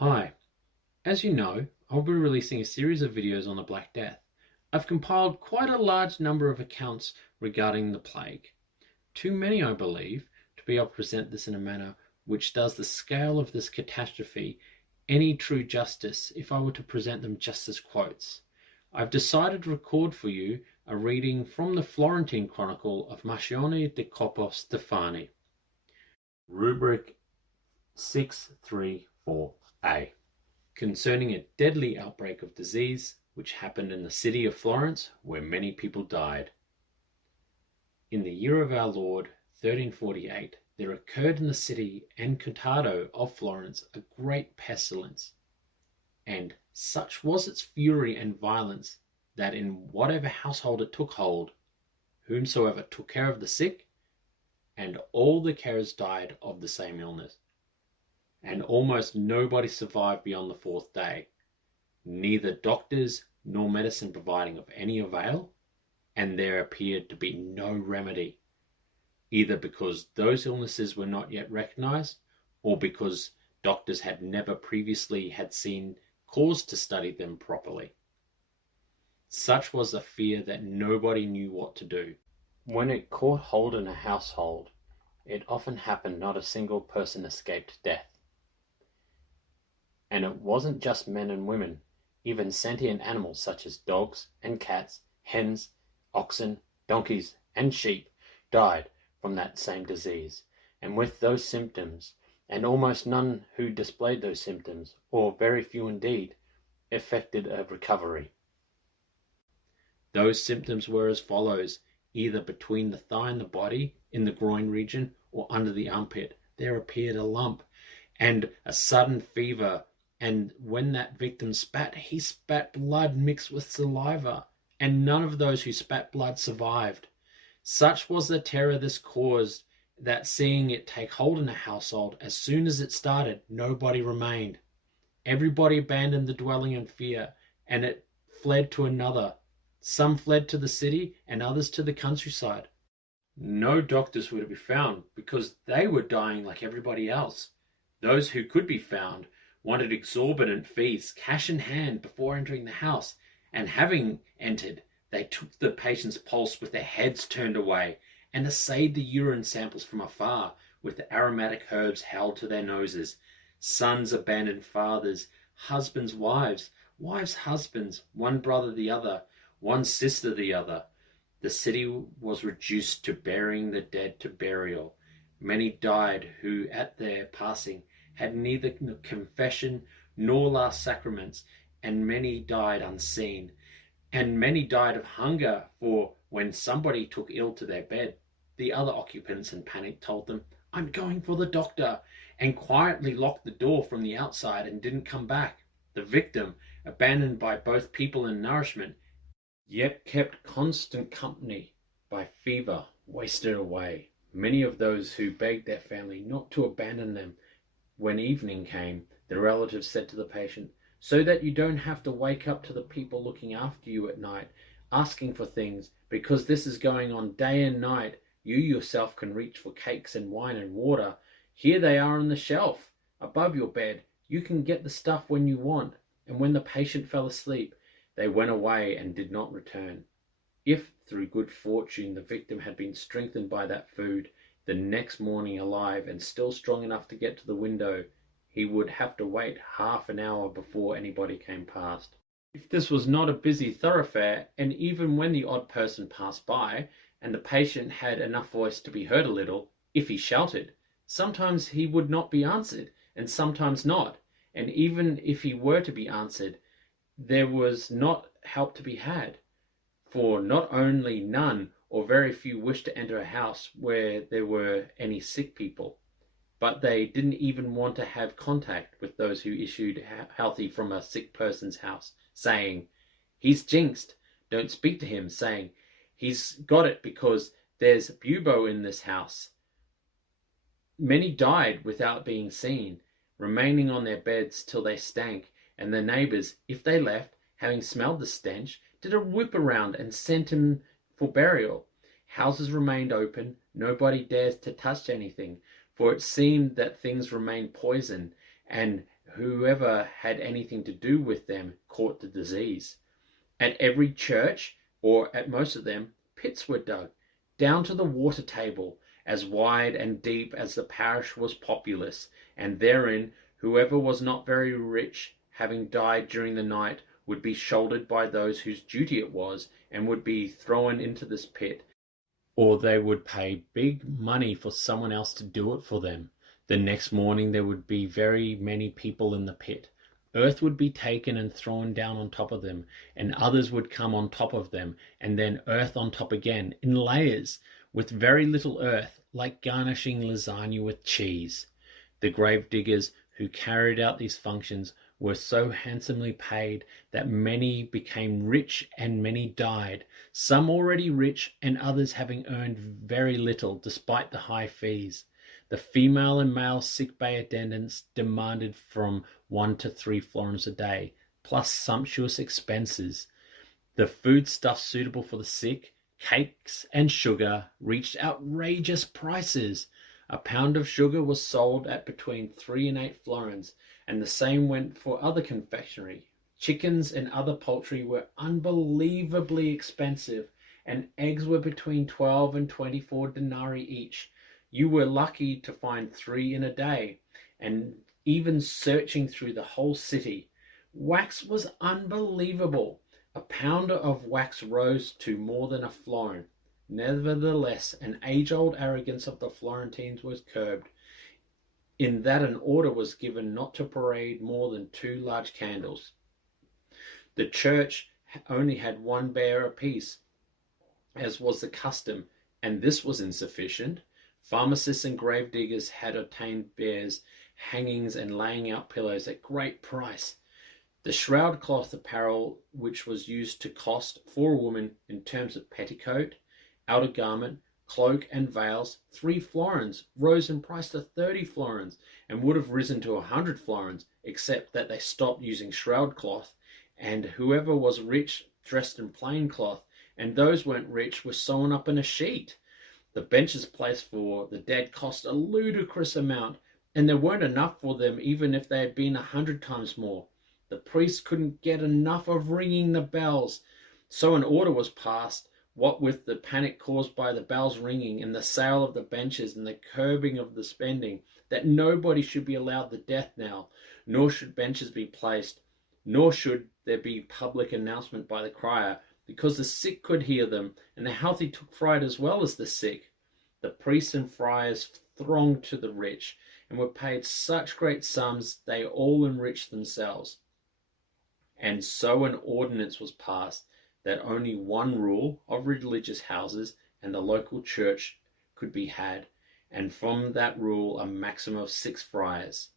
Hi, as you know, I'll be releasing a series of videos on the Black Death. I've compiled quite a large number of accounts regarding the plague. Too many, I believe, to be able to present this in a manner which does the scale of this catastrophe any true justice if I were to present them just as quotes. I've decided to record for you a reading from the Florentine Chronicle of Marchionne de Coppo Stefani. Rubric 634A. Concerning a deadly outbreak of disease which happened in the city of Florence, where many people died. In the year of our Lord 1348, there occurred in the city and contado of Florence a great pestilence, and such was its fury and violence that in whatever household it took hold, whomsoever took care of the sick, and all the carers died of the same illness, and almost nobody survived beyond the fourth day, neither doctors nor medicine providing of any avail, and there appeared to be no remedy, either because those illnesses were not yet recognized, or because doctors had never previously had seen cause to study them properly. Such was the fear that nobody knew what to do. When it caught hold in a household, it often happened not a single person escaped death. And it wasn't just men and women, even sentient animals such as dogs and cats, hens, oxen, donkeys, and sheep died from that same disease, and with those symptoms, and almost none who displayed those symptoms, or very few indeed, effected a recovery. Those symptoms were as follows: either between the thigh and the body, in the groin region, or under the armpit, there appeared a lump, and a sudden fever, and when that victim spat, he spat blood mixed with saliva, and none of those who spat blood survived. Such was the terror this caused, that seeing it take hold in a household, as soon as it started, nobody remained. Everybody abandoned the dwelling in fear, and it fled to another. Some fled to the city, and others to the countryside. No doctors were to be found, because they were dying like everybody else. Those who could be found wanted exorbitant fees, cash in hand, before entering the house, and having entered, they took the patient's pulse with their heads turned away, and assayed the urine samples from afar, with the aromatic herbs held to their noses. Sons abandoned fathers, husbands wives, wives husbands, one brother the other, one sister the other. The city was reduced to burying the dead to burial. Many died who at their passing had neither confession nor last sacraments, and many died unseen. And many died of hunger, for when somebody took ill to their bed, the other occupants in panic told them, "I'm going for the doctor," and quietly locked the door from the outside and didn't come back. The victim, abandoned by both people and nourishment, yet kept constant company by fever, wasted away. Many of those who begged their family not to abandon them, when evening came, the relatives said to the patient, "So that you don't have to wake up to the people looking after you at night, asking for things, because this is going on day and night, you yourself can reach for cakes and wine and water. Here they are on the shelf, above your bed. You can get the stuff when you want." And when the patient fell asleep, they went away and did not return. If, through good fortune, the victim had been strengthened by that food, the next morning alive and still strong enough to get to the window, he would have to wait half an hour before anybody came past. If this was not a busy thoroughfare, and even when the odd person passed by, and the patient had enough voice to be heard a little, if he shouted, sometimes he would not be answered, and sometimes not, and even if he were to be answered, there was not help to be had, for not only none or very few wished to enter a house where there were any sick people, but they didn't even want to have contact with those who issued healthy from a sick person's house, saying, "He's jinxed, don't speak to him," saying, "He's got it because there's bubo in this house." Many died without being seen, remaining on their beds till they stank, and the neighbours, if they left, having smelled the stench, did a whip around and sent him for burial. Houses remained open, nobody dared to touch anything, for it seemed that things remained poison, and whoever had anything to do with them caught the disease. At every church, or at most of them, pits were dug, down to the water table, as wide and deep as the parish was populous, and therein whoever was not very rich, having died during the night, would be shouldered by those whose duty it was, and would be thrown into this pit, or they would pay big money for someone else to do it for them. The next morning there would be very many people in the pit. Earth would be taken and thrown down on top of them, and others would come on top of them, and then earth on top again, in layers, with very little earth, like garnishing lasagna with cheese. The grave diggers who carried out these functions were so handsomely paid that many became rich and many died, some already rich and others having earned very little despite the high fees. The female and male sick bay attendants demanded from 1 to 3 florins a day, plus sumptuous expenses. The foodstuffs suitable for the sick, cakes and sugar, reached outrageous prices. A pound of sugar was sold at between 3 and 8 florins, and the same went for other confectionery. Chickens and other poultry were unbelievably expensive, and eggs were between 12 and 24 denarii each. You were lucky to find 3 in a day, and even searching through the whole city. Wax was unbelievable. A pound of wax rose to more than a florin. Nevertheless, an age-old arrogance of the Florentines was curbed, in that an order was given not to parade more than 2 large candles. The church only had 1 bear apiece, as was the custom, and this was insufficient. Pharmacists and grave diggers had obtained bears, hangings, and laying out pillows at great price. The shroud cloth apparel which was used to cost for a woman in terms of petticoat, outer garment, cloak, and veils 3 florins, rose in price to 30 florins, and would have risen to 100 florins, except that they stopped using shroud cloth, and whoever was rich dressed in plain cloth, and those weren't rich were sewn up in a sheet. The benches placed for the dead cost a ludicrous amount, and there weren't enough for them even if they had been 100 times more. The priests couldn't get enough of ringing the bells, so an order was passed, what with the panic caused by the bells ringing and the sale of the benches and the curbing of the spending, that nobody should be allowed the death knell, nor should benches be placed, nor should there be public announcement by the crier, because the sick could hear them, and the healthy took fright as well as the sick. The priests and friars thronged to the rich, and were paid such great sums they all enriched themselves. And so an ordinance was passed that only 1 rule of religious houses and the local church could be had, and from that rule a maximum of 6 friars.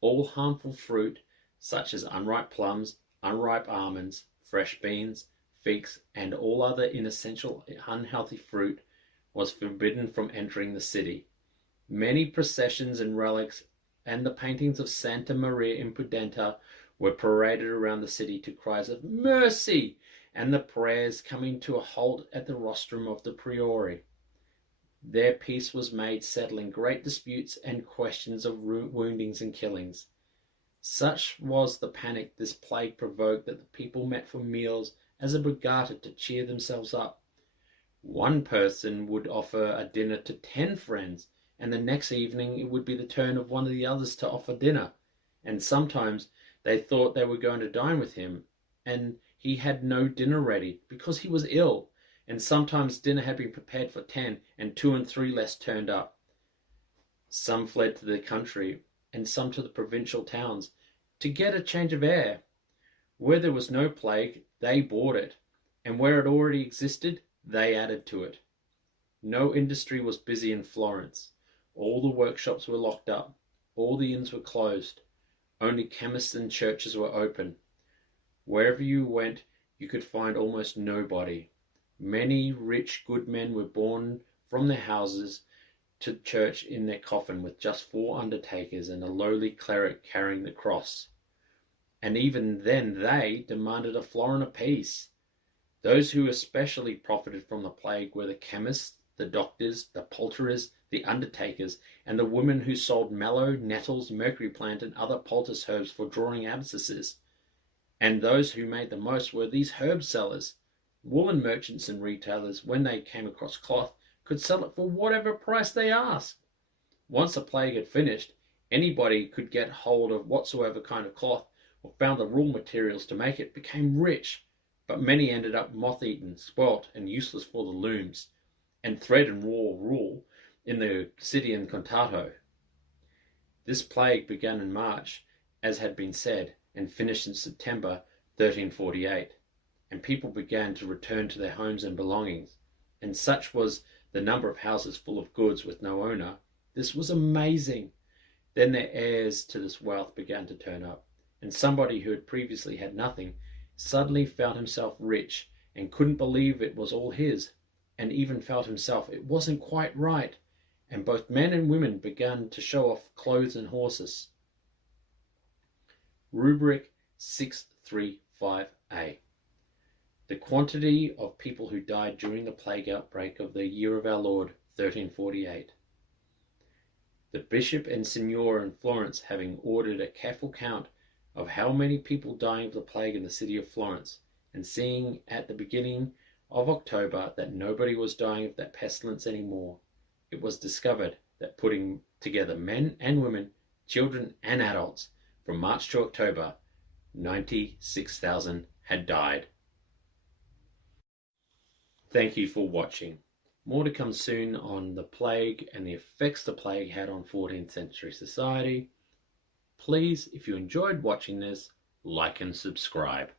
All harmful fruit, such as unripe plums, unripe almonds, fresh beans, figs, and all other inessential unhealthy fruit, was forbidden from entering the city. Many processions and relics and the paintings of Santa Maria Impudenta were paraded around the city to cries of mercy, and the prayers coming to a halt at the rostrum of the priori. There peace was made, settling great disputes and questions of woundings and killings. Such was the panic this plague provoked that the people met for meals as a borgata to cheer themselves up. 1 person would offer a dinner to 10 friends, and the next evening it would be the turn of one of the others to offer dinner, and sometimes they thought they were going to dine with him, and he had no dinner ready because he was ill, and sometimes dinner had been prepared for 10, and 2 and 3 less turned up. Some fled to the country, and some to the provincial towns, to get a change of air. Where there was no plague, they bought it, and where it already existed, they added to it. No industry was busy in Florence. All the workshops were locked up. All the inns were closed. Only chemists and churches were open. Wherever you went, you could find almost nobody. Many rich, good men were borne from their houses to church in their coffin with just 4 undertakers and a lowly cleric carrying the cross. And even then they demanded a florin apiece. Those who especially profited from the plague were the chemists, the doctors, the poulterers, the undertakers, and the women who sold mallow, nettles, mercury plant, and other poultice herbs for drawing abscesses. And those who made the most were these herb sellers. Woolen merchants and retailers, when they came across cloth, could sell it for whatever price they asked. Once the plague had finished, anybody could get hold of whatsoever kind of cloth or found the raw materials to make it became rich, but many ended up moth-eaten, spoilt, and useless for the looms, and thread and wool rule in the city and Contato. This plague began in March, as had been said, and finished in September 1348, and people began to return to their homes and belongings, and such was the number of houses full of goods with no owner. This was amazing. Then their heirs to this wealth began to turn up, and somebody who had previously had nothing suddenly found himself rich and couldn't believe it was all his, and even felt himself it wasn't quite right, and both men and women began to show off clothes and horses. Rubric 635a. The quantity of people who died during the plague outbreak of the year of our Lord 1348. The bishop and signor in Florence, having ordered a careful count of how many people dying of the plague in the city of Florence, and seeing at the beginning of October that nobody was dying of that pestilence any more, it was discovered that, putting together men and women, children and adults, from March to October, 96,000 had died. Thank you for watching. More to come soon on the plague and the effects the plague had on 14th century society. Please, if you enjoyed watching this, like and subscribe.